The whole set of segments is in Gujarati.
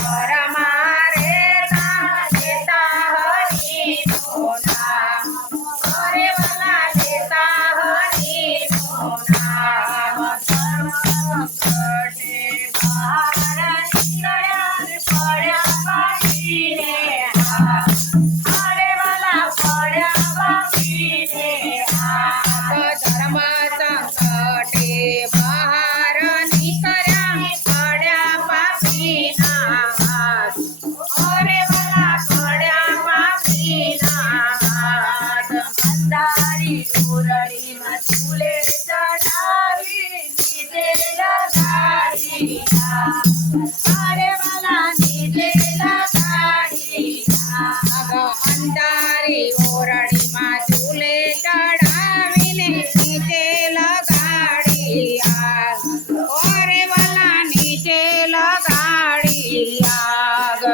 ઘરમાં રહેતા લેતા હરિનું નામ અરે વાલા લેતા હરિનું નામ ઘટે બહાર નીકળ્યા પડ્યા પાટીને અરે વાલા પડ્યા પાટીને ધર્મ સંકટે બહાર નીકળ્યા પડ્યા પાપીના અરે વાલા પડ્યા પાપીના અંધારી ઓરડીમાં ચૂલે ચડાવી નીચે લગાડી અરે વાલા નીચે લગાડી અંધારી ઓરડીમાં ચૂલે ચડાવીને નીચે લગાડી અરે વાલા નીચે લગાડી આગ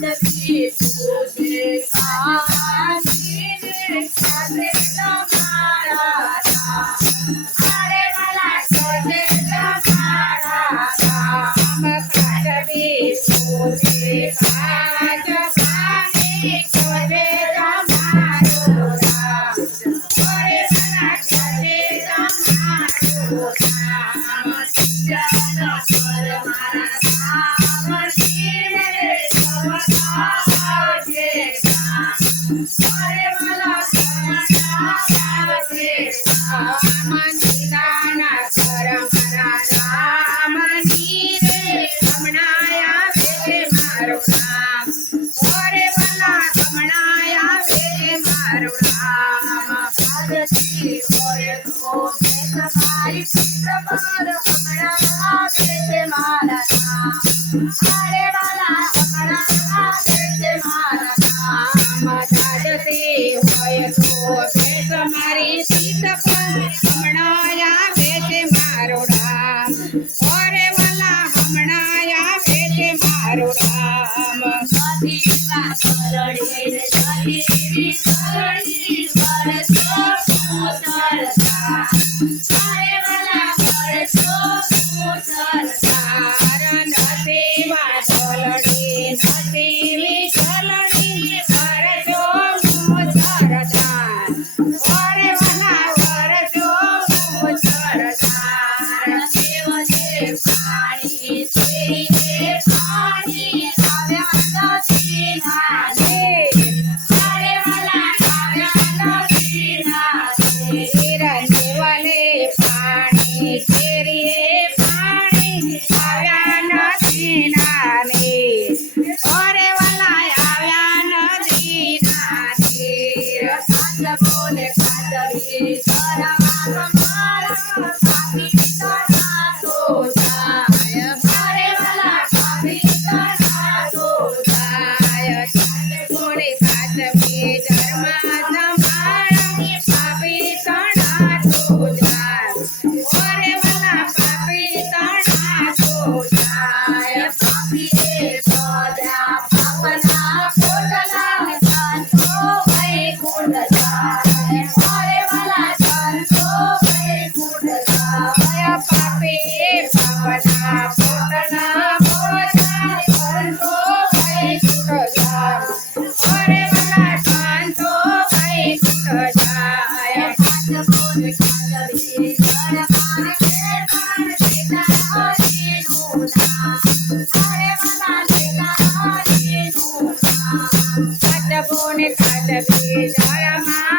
કાચી પૂજે કાચીને કાચે તમારા અરે વાલા કાચે તમારા કામ કાચી પૂજે કાચ પાણી કાચે તમારો રામ અરે વાલા કાચે તમારો રામ જાન પર મારા રામ શિવે સમજાજે અરે વાલા સમજાજે નિદાના કર મારા રામની રે રમણાયા વે મારો રામ અરે વાલા રમણાયા વે મારો રામ ભાગતી હોય તો તમારી તમાર હમણાં વે મારા રામ અરે વાલા હમણાં વે મારા રામ ભાગતી હોય તો તમારી સીત પર હમણાં આવે મારો રામ અરે વાલા હમણાં આવે મારો રામ કાચબોને કાચબી જળમાં